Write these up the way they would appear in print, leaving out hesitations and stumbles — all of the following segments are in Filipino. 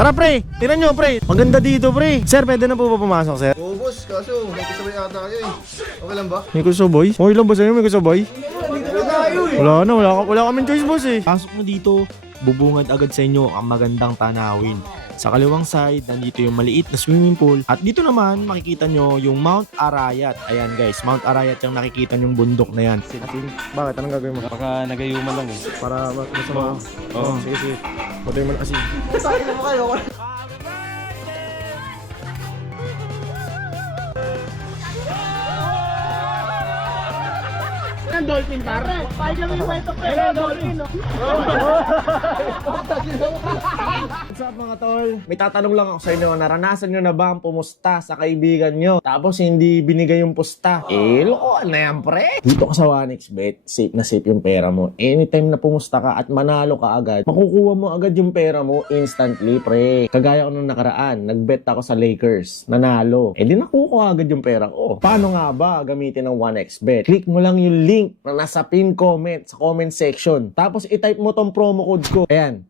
Tara pre, tingnan nyo pre. Maganda dito pre. Sir, pwede na po ba pumasok sir? Oo boss, kaso magkasabay ata kayo eh. Okay lang ba? May kusoboy? Okay lang ba sa'yo may kusoboy? Wala na, wala kaming choice boss eh. Pasok mo dito, bubungad agad sa inyo ang magandang tanawin. Sa kaliwang side, nandito yung maliit na swimming pool. At dito naman, makikita nyo yung Mount Arayat. Ayan guys, Mount Arayat yung nakikita nyong bundok na yan. Bakit? Anong gagawin mo? Baka nagayuman lang eh. Para masama. Oo, sige, sige. Patuloy mo na kasi. Dolphin par. Paano yung kwento ko? Dolphin. What's up mga tol? May tatanong lang ako sa inyo, naranasan nyo na ba ang pumusta sa kaibigan nyo? Tapos hindi binigay yung pusta? Lokohan na yan pre! Dito ka sa 1xBet, safe na safe yung pera mo. Anytime na pumusta ka at manalo ka agad, makukuha mo agad yung pera mo instantly pre. Kagaya ko nung nakaraan, nagbet ako sa Lakers, nanalo. Di nakukuha agad yung pera ko. Paano nga ba gamitin ang 1xBet? Click mo lang yung link na nasa pin comment sa comment section. Tapos i-type mo tong promo code ko. Ayan.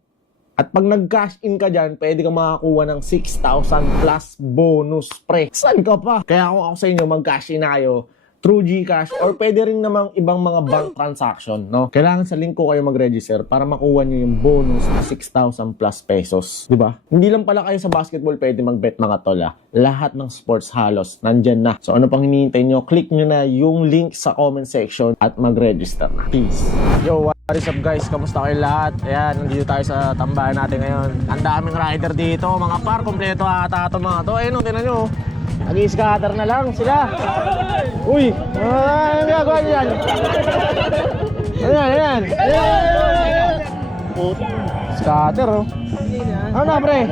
At pag nag-cash in ka dyan, pwede ka makakuha ng 6,000 plus bonus, pre. Saan ka pa? Kaya ako sa inyo, mag-cash in na kayo through GCash or pwede rin namang ibang mga bank transaction, no? Kailangan sa link ko kayo mag-register para makuha nyo yung bonus na 6,000 plus pesos. Diba? Hindi lang pala kayo sa basketball pwede mag-bet mga tola. Lahat ng sports halos, nandyan na. So ano pang hinihintay nyo? Click nyo na yung link sa comment section at mag-register na. Peace! Yo, what is up guys? Kamusta kayo lahat? Ayan, nandito tayo sa tambayan natin ngayon. Ang daming rider dito. Mga par, kompleto ata ito mga to. Ayun, tingnan nyo. Nag-i-scatter na lang sila. Uy! Ano ginagawa nyo yan? Ayan. Scatter oh. Ano na pre?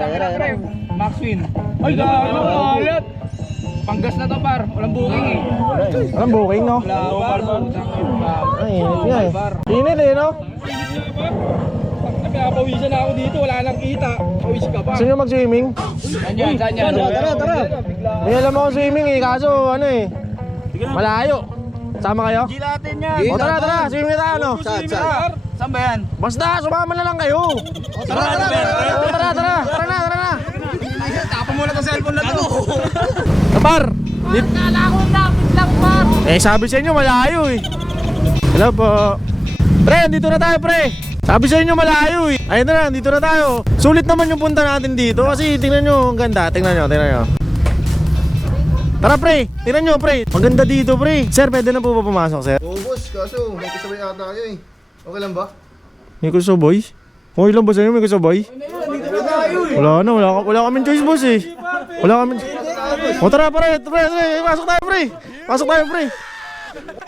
Max Win. Ay, gano'n kalat. Panggas na to par. Walang booking eh. Walang booking no? Ay, init nga eh. Init eh no? Nagpapawisan na ako dito. Wala nang kita. Pawis ka pa. Gusto nyo mag-swimming? Saan yan? Tara. May alam ako swimming eh, kaso ano eh, malayo. Sama kayo? Gilatin yan. O tara, swimming tayo no? Saan ba yan? Basta, sumama na lang kayo. Tara na. Tapon mo na itong cellphone na to. Kapar! Kala ko dapat lang par. Sabi sa inyo malayo eh. Hello po. Pre, dito na tayo pre. Sabi sa inyo malayo eh. Ayun na, dito na tayo. Sulit naman yung punta natin dito kasi tingnan nyo, ang ganda. Tingnan nyo. Tara pre, tingnan nyo pre. Maganda dito pre. Sir, pwede na po ba pumasok sir? Oo boss, kaso magkasabay ata kayo eh. Okay lang ba? May kusoboy? Okay lang ba sa'yo may kusoboy? Wala na, wala kaming choice boss eh. Wala kaming... O tara pre, pasok tayo pre.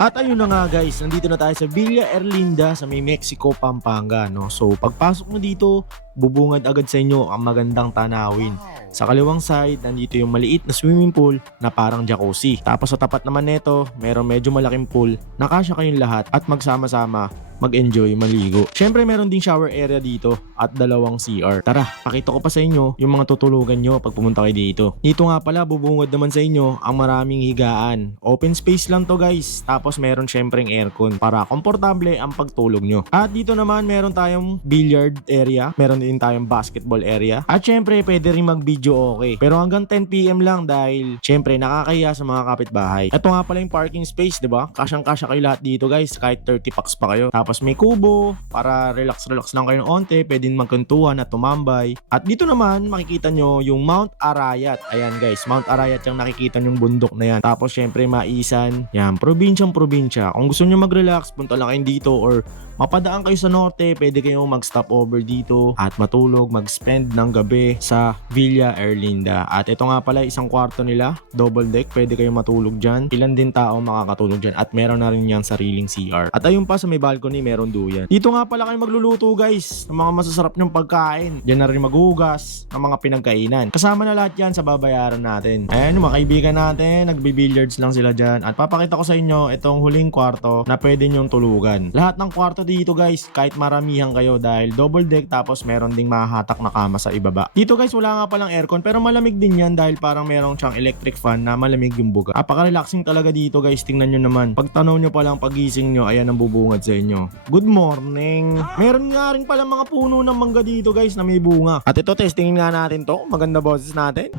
At ayun na nga guys, nandito na tayo sa Villa Erlinda sa may Mexico, Pampanga, no? So pagpasok mo dito, bubungad agad sa inyo ang magandang tanawin. Sa kaliwang side, nandito yung maliit na swimming pool na parang jacuzzi. Tapos sa tapat naman nito, meron medyo malaking pool na kasya kayong lahat at magsama-sama mag-enjoy, maligo. Syempre meron ding shower area dito at dalawang CR. Tara, pakita ko pa sa inyo yung mga tutulugan nyo pag pumunta kayo dito. Dito nga pala, bubungad naman sa inyo ang maraming higaan. Open space lang to guys. Tapos meron syempreng aircon para komportable ang pagtulog nyo. At dito naman meron tayong billiard area. Meron din tayong basketball area. At syempre pwede rin mag-video okay. Pero hanggang 10 PM lang dahil syempre nakakahiya sa mga kapitbahay. Ito nga pala yung parking space, 'di ba? Kasyang-kasya kayo lahat dito guys, kahit 30 packs pa kayo. Tapos may kubo para relax lang kayo ng onte, pwedeng magkwentuhan at tumambay. At dito naman makikita nyo yung Mount Arayat. Ayan guys, Mount Arayat yung nakikita nyong bundok na yan. Tapos syempre maisan, yan, probinsya. Kung gusto nyo mag-relax, punta lang kayo dito or mapadaan kayo sa norte, pwede kayong mag-stop over dito at matulog, mag-spend ng gabi sa Villa Erlinda. At ito nga pala, isang kwarto nila, double deck, pwede kayong matulog dyan. Ilan din tao makakatulog dyan at meron na rin yung sariling CR. At ayun pa sa may balcony, meron duyan. Dito nga pala kayo magluluto guys ng mga masasarap nyong pagkain. Diyan na rin maghugas ng mga pinagkainan. Kasama na lahat yan sa babayaran natin. Ayan, yung mga kaibigan natin, nagbi-billiards lang sila dyan. At papakita ko sa inyo itong huling kwarto na pwede nyong tulugan. Lahat ng kwarto dito guys kahit maramihan kayo dahil double deck tapos meron ding mahahatak na kama sa ibaba. Dito guys wala nga palang aircon pero malamig din yan dahil parang merong siyang electric fan na malamig yung buga. Napaka-relaxing talaga dito guys, tingnan nyo naman. Pagtanaw nyo pa lang pagising nyo, ayan ang bubungad sa inyo. Good morning! Meron nga rin pala mga puno ng mangga dito guys na may bunga. At ito, testingin nga natin to. Maganda boses natin.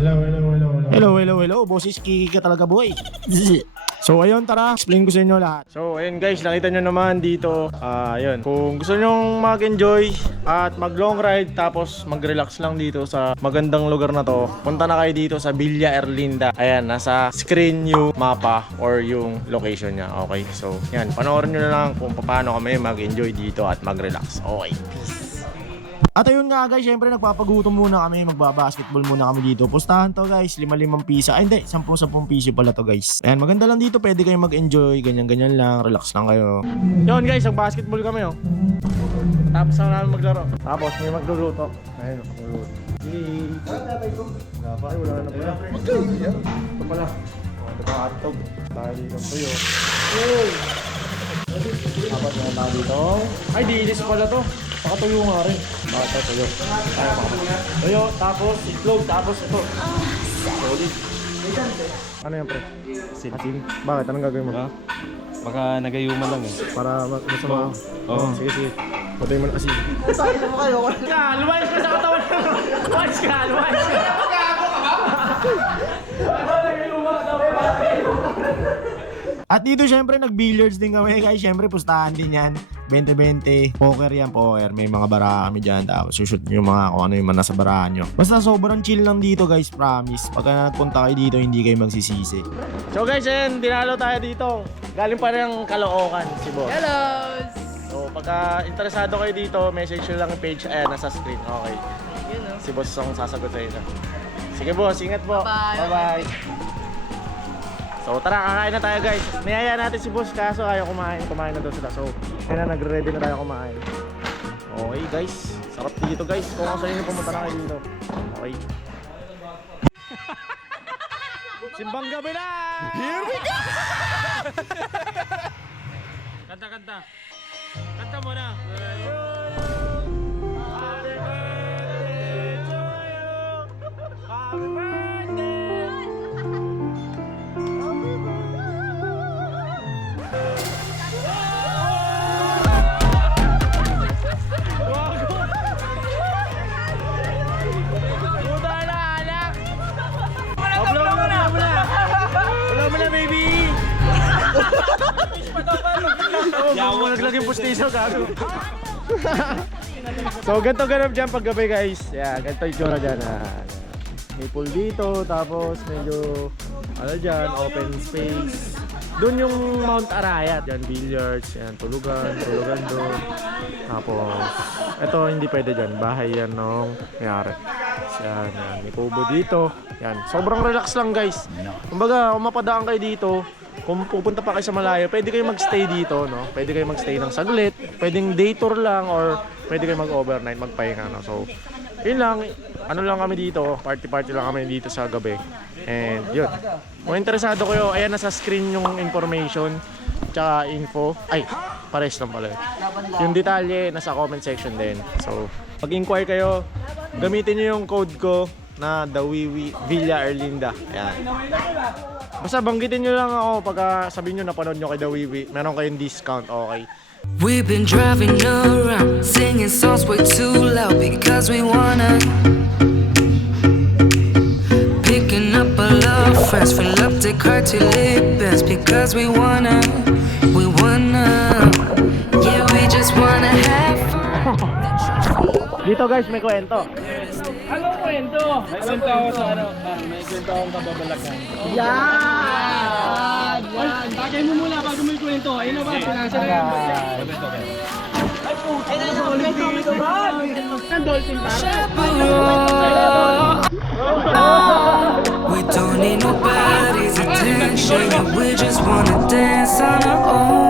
Hello. Boses Kiki ka talaga boy. So ayun, tara, explain ko sa inyo lahat. So ayun guys, nakita nyo naman dito, ayun. Kung gusto nyong mag-enjoy at mag-long ride tapos mag-relax lang dito sa magandang lugar na to, punta na kayo dito sa Villa Erlinda. Ayan, nasa screen yung mapa or yung location niya. Okay, so yan, panoorin nyo na lang kung paano kami mag-enjoy dito at mag-relax. Okay, peace. At ayun nga guys, syempre nagpapagutom muna kami, magbabasketball muna kami dito. Pustahan to guys, 5-5 piso. Ay hindi, 10-10 piso pala to guys. Ayan, maganda lang dito, pwede kayong mag-enjoy, ganyan-ganyan lang, relax lang kayo. Yun guys, nag-basketball kami oh. Tapos na namin maglaro. Tapos may magluluto. Ayun, magluluto. Wala pa, wala na pala. Ito pala. Ito pa hotdog. Tayo dito ng tuyo. Dapat na tayo dito. Ay, diilis pala to. Pakatuyo nga rin. Bakit tayo tuyo? Tayo pa. Tuyo, tapos itlog, tapos ito. Solid. Ano yan pre? Asin. Bakit? Anong gagawin mo? Baka nagayuman lang eh. Para masama. Oo. Sige. Patuloy mo na asin. Lumayas ka sa katawan. Lumayas ka. Gago ka ba? At dito syempre nag-billiards din kami guys. Syempre pustahan din yan. 20-20. Poker yan, poker. May mga bara kami dyan. Tapos shoot yung mga kung ano yung nasa barahan nyo. Basta sobrang chill lang dito guys, promise. Pagka nagpunta kayo dito, hindi kayo magsisisi. So guys, ayan, dinalo tayo dito. Galing pa rin Caloocan, si boss. Hello! So pagka interesado kayo dito, message nyo lang yung page. Ayan, nasa screen. Okay. Si boss ang sasagot sa inyo. Sige boss, ingat po. Bye-bye. So tara, kakain na tayo guys. Niyaya natin si boss kaso ayaw kumain na daw sila. So kaya na nagre-ready na tayo kumain. Okay guys, sarap dito guys. Kung ako sa inyo pumunta na kayo dito. Okay. Simbang gabi na! Here we go! Kanta. Kanta mo na. Happy birthday to you! Happy birthday! Wala mo na baby! Yawa mo naglaging pustiso gago. So ganito ganap dyan pag gabi guys. Yeah, ganito yung tsura dyan. May pool dito, tapos medyo ano dyan, open space. Doon yung Mount Arayat, dyan billiards, yan, tulugan doon. Tapos, ito hindi pwede dyan, bahay yan nung mayari. Yan, may kubo dito. Yan, sobrang relax lang guys. Kumbaga, kung mapadaan kayo dito, kung pupunta pa kayo sa malayo, pwede kayo magstay dito, no? Pwede kayo magstay ng saglit, pwedeng day tour lang, or pwede kayo mag-overnight, magpahinga, no? So, yun lang, ano lang kami dito, party lang kami dito sa gabi. And yun, kung interesado kayo, ayan nasa screen yung information, tsaka info, ay, pares lang pala. Yung detalye, nasa comment section din. So, pag-inquire kayo, gamitin nyo yung code ko na Dawiwi Villa Erlinda. Ayan. Basta banggitin nyo lang ako pagka sabihin nyo napanood nyo kay Dawiwi, meron kayong discount, okay? We've been driving around, singing songs way too loud because we wanna. Picking up our love friends, fill up the car till it bends because we wanna. Yeah, we just wanna have fun. Dito guys, may kwento. Anong kwento? May kwento ako sa ano. May kwento akong kababalagan. Yan! Bagay mo muna bago mo ikwento. Ayun na ba? Pinasa na yan. Ay po! Ay na sa ulit dito ba? Ang dolphin para. We don't need nobody's attention. We just wanna dance on our own.